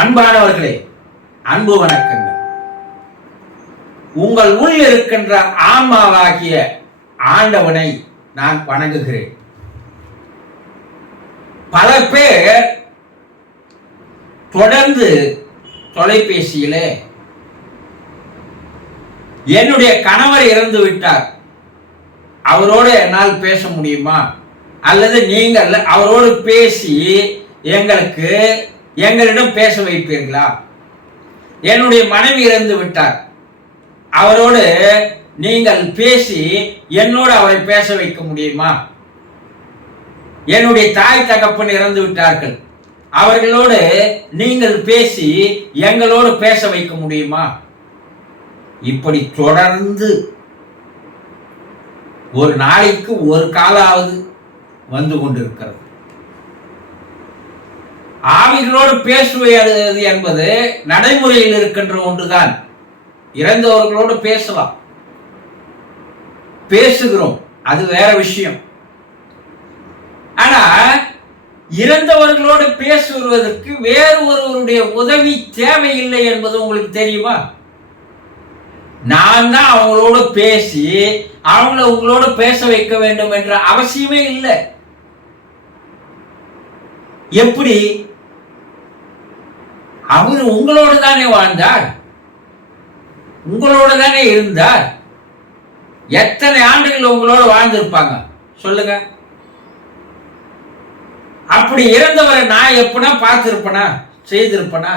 அன்பானவர்களே அன்பு வணக்கங்கள். உங்கள் உள் இருக்கின்ற ஆன்மாவாகிய ஆண்டவனை நான் வணங்குகிறேன். பல பேர் தொடர்ந்து தொலைபேசியிலே என்னுடைய கணவர் இறந்து விட்டார். அவரோடு என்னால் பேச முடியுமா? அல்லது நீங்கள் அவரோடு பேசி எங்களுக்கு எங்களிடம் பேச வைப்பீர்களா? என்னுடைய மனைவி இறந்து விட்டார். அவரோடு நீங்கள் பேசி என்னோடு அவரை பேச வைக்க முடியுமா? என்னுடைய தாய் தகப்பன் இறந்து விட்டார்கள். அவர்களோடு நீங்கள் பேசி எங்களோடு பேச வைக்க முடியுமா? இப்படி தொடர்ந்து ஒரு நாளைக்கு ஒரு காலாவது வந்து கொண்டிருக்கிறது. ஆவிகளோடு பேசுவது என்பது நடைமுறையில் இருக்கின்ற ஒன்றுதான். இறந்தவர்களோடு பேசலாம். பேசுகிறோம். அது வேற விஷயம். ஆனா இறந்தவர்களோடு பேசுவதற்கு வேறு ஒருவருடைய உதவி தேவையில்லை என்பது உங்களுக்கு தெரியுமா? நான் தான் அவங்களோட பேசி அவங்கள உங்களோட பேச வைக்க வேண்டும் என்ற அவசியமே இல்லை. எப்படி? அவர் உங்களோடு தானே வாழ்ந்தார். உங்களோட தானே இருந்தார். எத்தனை ஆண்டுகள் உங்களோட வாழ்ந்திருப்பாங்க? சொல்லுங்க. அப்படி இறந்தவரை நான் எப்பனா பார்த்திருப்பனா? செய்திருப்பனா?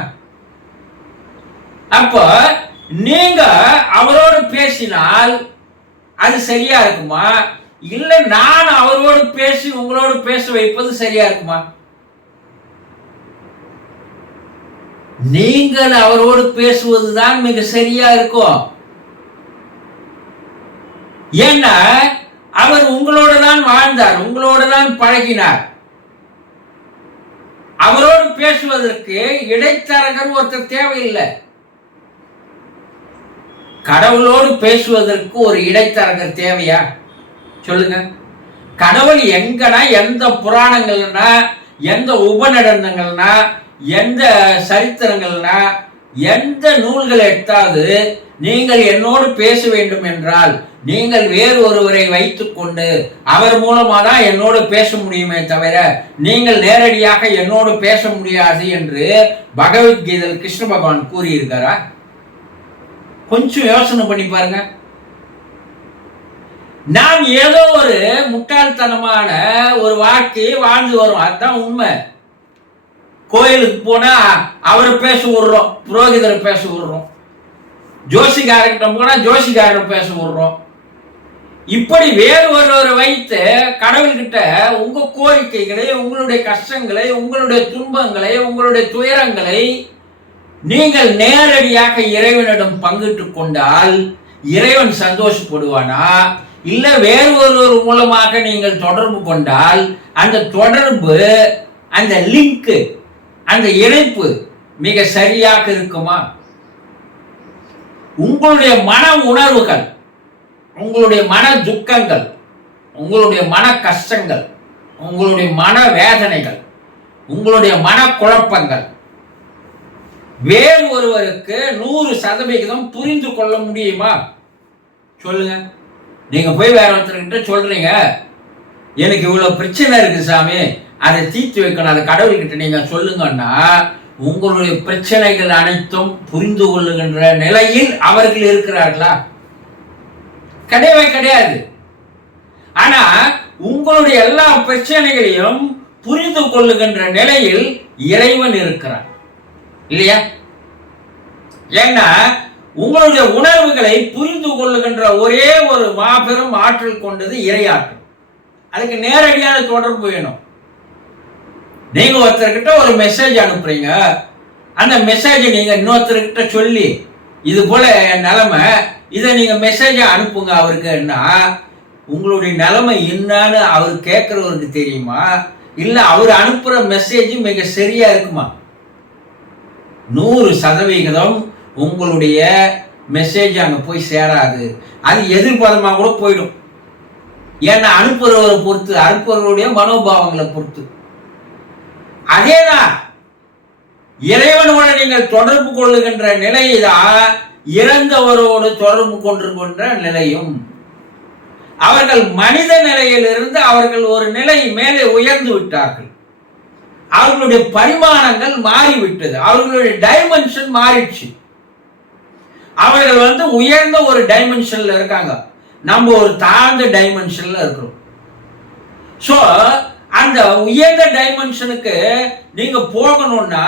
அப்போ நீங்க அவரோடு பேசினால் அது சரியா இருக்குமா? இல்லை நான் அவரோடு பேசி உங்களோடு பேச வைப்பது சரியா இருக்குமா? நீங்கள் அவரோடு பேசுவதுதான் மிக சரியா இருக்கும். ஏன்னா அவர் உங்களோட தான் வாழ்ந்தார் உங்களோட தான் பழகினார். அவரோடு பேசுவதற்கு இடைத்தரகர் ஒருத்தர் தேவையில்லை. கடவுளோடு பேசுவதற்கு ஒரு இடைத்தரகர் தேவையா? சொல்லுங்க. கடவுள் எங்கன்னா எந்த புராணங்கள்னா எந்த உபநடனங்கள்னா எந்த சரித்திரங்கள்னா எந்த நூல்கள் எடுத்தாவது நீங்கள் என்னோடு பேச வேண்டும் என்றால் நீங்கள் வேறு ஒருவரை வைத்துக்கொண்டு அவர் மூலமாக தான் என்னோடு பேச முடியுமே தவிர நீங்கள் நேரடியாக என்னோடு பேச முடியாது என்று பகவத்கீதையில் கிருஷ்ண பகவான் கூறியிருக்காரா கொஞ்சம் யோசனை பண்ணி பாருங்க. நாம் ஏதோ ஒரு முட்டாள்தனமான ஒரு வாழ்க்கையை வாழ்ந்து வரும். அதுதான் உண்மை. கோயிலுக்கு போனா அவரை பேச விடுறோம் புரோகிதரை பேச விடுறோம். ஜோசிகாரர்கிட்ட போனா ஜோசிகாரரை பேச விடுறோம். இப்படி வேறு ஒருவரை வைத்து கடவுள்கிட்ட உங்க கோரிக்கைகளை உங்களுடைய கஷ்டங்களை உங்களுடைய துன்பங்களை உங்களுடைய துயரங்களை நீங்கள் நேரடியாக இறைவனிடம் பங்கிட்டு கொண்டால் இறைவன் சந்தோஷப்படுவானா? இல்ல வேறு ஒருவர் மூலமாக நீங்கள் தொடர்பு கொண்டால் அந்த தொடர்பு அந்த லிங்க் அந்த இணைப்பு மிக சரியாக இருக்குமா? உங்களுடைய மன உணர்வுகள் உங்களுடைய மன துக்கங்கள் உங்களுடைய மன கஷ்டங்கள் உங்களுடைய மன வேதனைகள் உங்களுடைய மன குழப்பங்கள் வேறு ஒருவருக்கு நூறு சதவிகிதம் புரிந்து கொள்ள முடியுமா? சொல்லுங்க. நீங்க போய் வேற ஒருத்தர்கிட்ட சொல்றீங்க. எனக்கு இவ்வளோ பிரச்சனை இருக்கு சாமி. அதை தீர்த்து வைக்கணும். அதை கடவுள்கிட்ட நீங்கள் சொல்லுங்கன்னா உங்களுடைய பிரச்சனைகள் அனைத்தும் புரிந்து கொள்ளுகின்ற நிலையில் அவர்கள் இருக்கிறார்களா? கிடையவே கிடையாது. ஆனா உங்களுடைய எல்லா பிரச்சனைகளையும் புரிந்து கொள்ளுகின்ற நிலையில் இறைவன் இருக்கிறார். இல்லையா? ஏன்னா உங்களுடைய உணர்வுகளை புரிந்து கொள்ளுகின்ற ஒரே ஒரு மாபெரும் ஆற்றல் கொண்டது இறையாற்றல். அதுக்கு நேரடியான தொடர்பு வேணும். நீங்க ஒருத்தர்கிட்ட ஒரு மெசேஜ் அனுப்புறீங்க. அந்த மெசேஜை நீங்க இன்னொருத்தர்கிட்ட சொல்லி இது போல என் நிலைமை இதை நீங்க மெசேஜை அனுப்புங்க அவருக்குன்னா உங்களுடைய நிலைமை என்னன்னு அவர் கேட்குறவருக்கு தெரியுமா? இல்ல அவர் அனுப்புற மெசேஜ் மிக சரியா இருக்குமா? நூறு சதவிகிதம் உங்களுடைய மெசேஜ் அங்க போய் சேராது. அது எதிர்பாரமா கூட போயிடும். ஏன்னா அனுப்புறவரை பொறுத்து அனுப்புறவருடைய மனோபாவங்களை பொறுத்து. அதேதான் இறைவனோட நீங்கள் தொடர்பு கொள்ளுகின்ற நிலைதான் இறந்தவரோடு தொடர்பு கொண்டிருக்கின்ற நிலையும். அவர்கள் மனித நிலையிலிருந்து அவர்கள் ஒரு நிலை மேலே உயர்ந்து விட்டார்கள். அவர்களுடைய பரிமாணங்கள் மாறிவிட்டது. அவர்களுடைய டைமென்ஷன் மாறிடுச்சு. அவர்கள் வந்து உயர்ந்த ஒரு டைமென்ஷன்ல இருக்காங்க. நம்ம ஒரு தாழ்ந்த டைமென்ஷன்ல இருக்கிறோம். ஸோ அந்த உயர்ந்த டைமென்ஷனுக்கு நீங்க போகணும்னா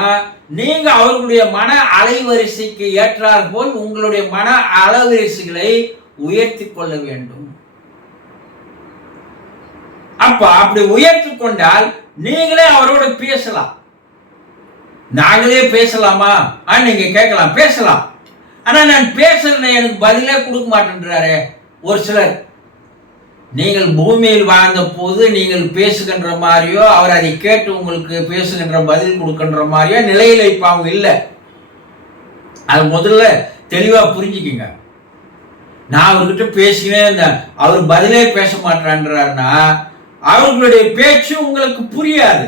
நீங்க அவர்களுடைய மன அலைவரிசைக்கு ஏற்றார் போல் உங்களுடைய மன அலைவரிசைகளை உயர்த்தி கொள்ள வேண்டும். அப்ப அப்படி உயர்த்தி கொண்டால் நீங்களே அவரோட பேசலாம். நாங்களே பேசலாமா? ஆ நீங்க கேட்கலாம். பேசலாம். ஆனா நான் பேசுறேன் எனக்கு பதிலே கொடுக்க மாட்டேன்றாரு. ஒரு சிலர் நீங்கள் பூமியில் வாழ்ந்த போது நீங்கள் பேசுகின்ற மாதிரியோ அவர் அதை கேட்டு உங்களுக்கு பேசுகின்ற பதில் கொடுக்கின்ற மாதிரியோ நிலையில இப்போ அவங்க இல்லை. அது முதல்ல தெளிவாக புரிஞ்சுக்கிங்க. நான் அவர்கிட்ட பேசினே இருந்தேன். அவர் பதிலே பேச மாட்டேன்றாருன்னா அவர்களுடைய பேச்சு உங்களுக்கு புரியாது.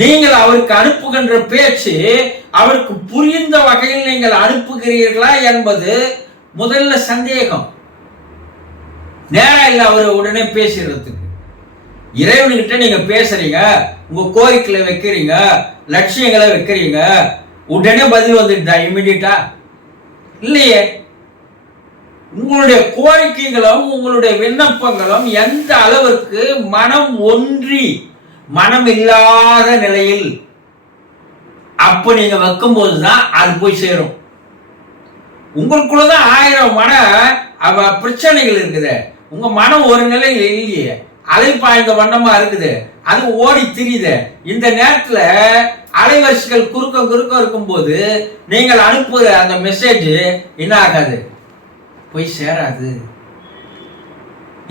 நீங்கள் அவருக்கு அனுப்புகின்ற பேச்சு அவருக்கு புரிந்த வகையில் நீங்கள் அனுப்புகிறீர்களா என்பது முதல்ல சந்தேகம். நேரம் இல்லை அவர் உடனே பேசுறதுக்கு இறைவன்கிட்ட நீங்க பேசுறீங்க உங்க கோரிக்கைகளை வைக்கிறீங்க லட்சியங்களை வைக்கிறீங்க உடனே பதில் வந்துட்டா இமிடியட்டா இல்லையே. உங்களுடைய கோரிக்கைகளும் உங்களுடைய விண்ணப்பங்களும் எந்த அளவிற்கு மனம் ஒன்றி மனம் இல்லாத நிலையில் அப்ப நீங்க வைக்கும்போது தான் அது போய் சேரும். உங்களுக்குள்ளதான் ஆயிரம் மன அவ பிரச்சனைகள் இருக்குது. உங்க மனம் ஒரு நிலையில் இல்லையே. அலை பாய்ந்த வண்ணமா இருக்குது. அது ஓடி திரியுது. இந்த நேரத்துல அலைவரிசைகள் குறுக்க குறுக்க இருக்கும்போது நீங்கள் அனுப்புகிற அந்த மெசேஜ் என்ன ஆகாது போய் சேராது.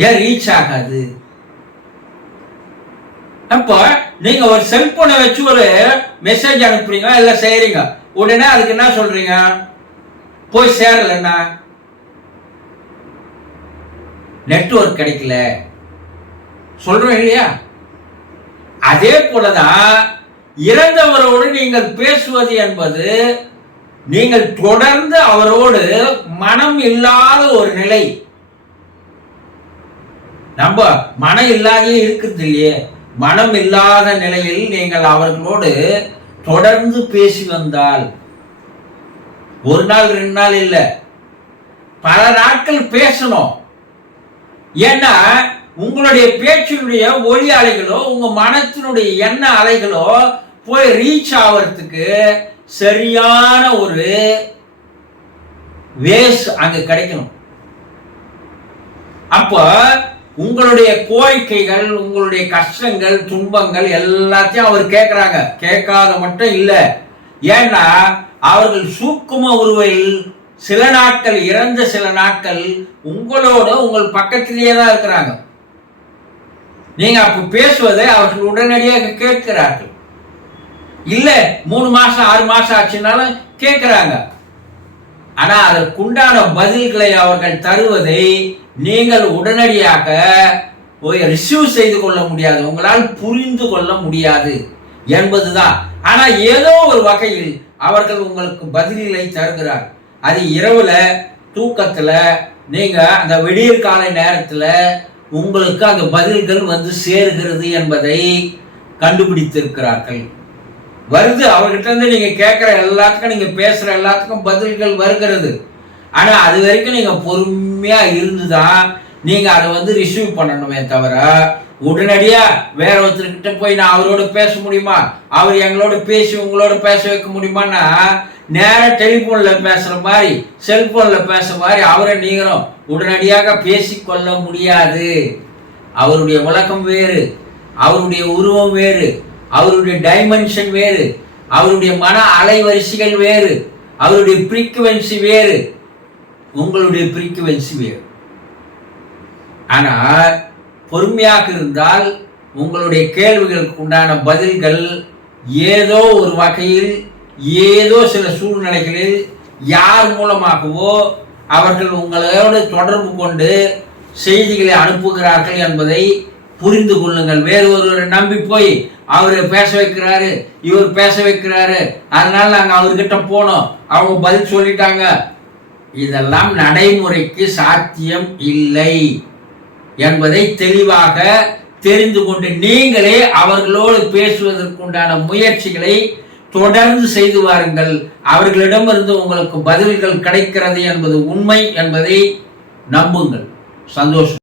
ஏன் ரீச் ஆகாது? அப்போ நீங்க ஒரு செல்போனை வச்சு ஒரு மெசேஜ் அனுப்புறீங்க இல்ல செய்யறீங்க உடனே அதுக்கு என்ன சொல்றீங்க? போய் சேரலன்னா நெட்வொர்க் கிடைக்கல. சொல்றோம் இல்லையா? அதே போலதான் இறந்தவரோடு நீங்கள் பேசுவது என்பது நீங்கள் தொடர்ந்து அவரோடு மனம் இல்லாத ஒரு நிலை. நம்ம மனம் இல்லாதே இருக்குது இல்லையே? மனம் இல்லாத நிலையில் நீங்கள் அவர்களோடு தொடர்ந்து பேசி வந்தால் ஒரு நாள் ரெண்டு நாள் இல்லை. பல நாட்கள் பேசணும். ஏன்னா உங்களுடைய பேச்சினுடைய ஒளி அலைகளோ உங்க மனத்தினுடைய எண்ண அலைகளோ போய் ரீச் ஆகிறதுக்கு சரியான ஒரு வேஸ் அங்க கிடைக்கணும். அப்போ உங்களுடைய கோரிக்கைகள் உங்களுடைய கஷ்டங்கள் துன்பங்கள் எல்லாத்தையும் அவர் கேட்குறாங்க கேட்காத மட்டும் இல்லை. ஏன்னா அவர்கள் சூக்கும உருவையில் சில நாட்கள் இறந்த சில நாட்கள் உங்களோட உங்கள் பக்கத்திலேயே தான் இருக்கிறாங்க. நீங்க அப்ப பேசுவதை அவர்கள் உடனடியாக கேட்கிறார்கள். இல்ல மூணு மாசம் ஆறு மாசம் ஆச்சுனாலும் கேட்கிறாங்க. ஆனா அதற்குண்டான பதில்களை அவர்கள் தருவதை நீங்கள் உடனடியாக போய் ரிசீவ் செய்து கொள்ள முடியாது. உங்களால் புரிந்து கொள்ள முடியாது. என்பதுதான். ஆனா ஏதோ ஒரு வகையில் அவர்கள் உங்களுக்கு பதில்களை தருகிறார். அது இரவுல தூக்கத்துல நீங்க அந்த விடியற் காலை நேரத்துல உங்களுக்கு அந்த பதில்கள் வந்து சேர்கிறது என்பதை கண்டுபிடித்திருக்கிறார்கள். வருது அவர்கிட்ட இருந்து நீங்க கேட்கிற எல்லாத்துக்கும் நீங்க பேசுற எல்லாத்துக்கும் பதில்கள் வருகிறது. ஆனா அது வரைக்கும் நீங்க பொறுமையா இருந்துதான் நீங்க அதை வந்து ரிசீவ் பண்ணணுமே தவிர உடனடியா வேற ஒருத்தர்கிட்ட போய் நான் அவரோட பேச முடியுமா? அவர் எங்களோட பேசி உங்களோட பேச வைக்க முடியுமான்னா நேர டெலிபோன்ல பேசுற மாதிரி செல்போன்ல பேசுற மாதிரி அவரை நீங்களும் உடனடியாக பேசிக்கொள்ள முடியாது. அவருடைய விளக்கம் வேறு அவருடைய உருவம் வேறு அவருடைய டைமென்ஷன் வேறு அவருடைய மன அலைவரிசைகள் வேறு அவருடைய ஃப்ரீக்குவென்சி வேறு உங்களுடைய ஃப்ரீக்குவென்சி வேறு. ஆனால் பொறுமையாக இருந்தால் உங்களுடைய கேள்விகளுக்கு உண்டான பதில்கள் ஏதோ ஒரு வகையில் ஏதோ சில சூழ்நிலைகளில் யார் மூலமாகவோ அவர்கள் உங்களோடு தொடர்பு கொண்டு செய்திகளை அனுப்புகிறார்கள் என்பதை புரிந்து கொள்ளுங்கள். வேறு ஒருவரை நம்பி போய் அவர் பேச வைக்கிறாரு இவர் பேச வைக்கிறாரு அதனால நாங்கள் அவர்கிட்ட போனோம் அவங்க பதில் சொல்லிட்டாங்க. இதெல்லாம் நடைமுறைக்கு சாத்தியம் இல்லை. என்பதை தெளிவாக தெரிந்து கொண்டு நீங்களே அவர்களோடு பேசுவதற்குண்டான முயற்சிகளை தொடர்ந்து செய்து வாருங்கள். அவர்களிடமிருந்து உங்களுக்கு பதில்கள் கிடைக்கிறது என்பது உண்மை என்பதை நம்புங்கள். சந்தோஷம்.